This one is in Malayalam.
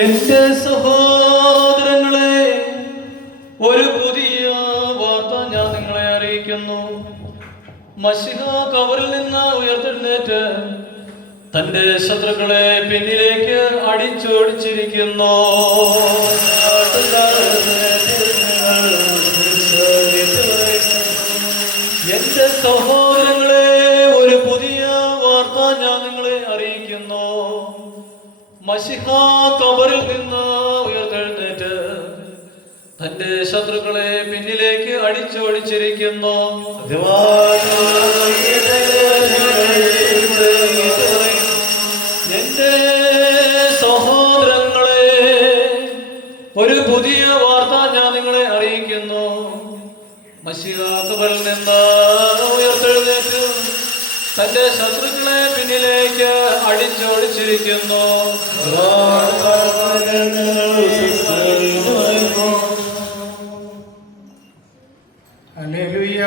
എന്റെ സഹോദരങ്ങളെ, ഒരു പുതിയ വാർത്ത ഞാൻ നിങ്ങളെ അറിയിക്കുന്നു. മശിഹ കബറിൽ നിന്ന് ഉയർത്തെഴുന്നേറ്റ് തന്റെ ശത്രുക്കളെ പിന്നിലേക്ക് അടിച്ചോടിച്ചിരിക്കുന്നു. എന്റെ സഹോദരങ്ങളെ, ഒരു പുതിയ വാർത്ത ഞാൻ നിങ്ങളെ അറിയിക്കുന്നു. മശിഹ കബറിൽ നിന്ന് ഉയർത്തെഴുന്നേറ്റ് തന്റെ ശത്രുക്കളെ പിന്നിലേക്ക് അടിച്ചോടിച്ചിരിക്കുന്നു. എന്റെ സഹോദരങ്ങളെ, ഒരു പുതിയ വാർത്ത ഞാൻ നിങ്ങളെ അറിയിക്കുന്നു. മശിഹ കബറിൽ നിന്ന് ഉയർത്തെഴുന്നേറ്റ് തന്റെ ശത്രുക്കളെ പിന്നിലേക്ക് അടിച്ചോടിച്ചിരിക്കുന്നു. ഹല്ലേലൂയ.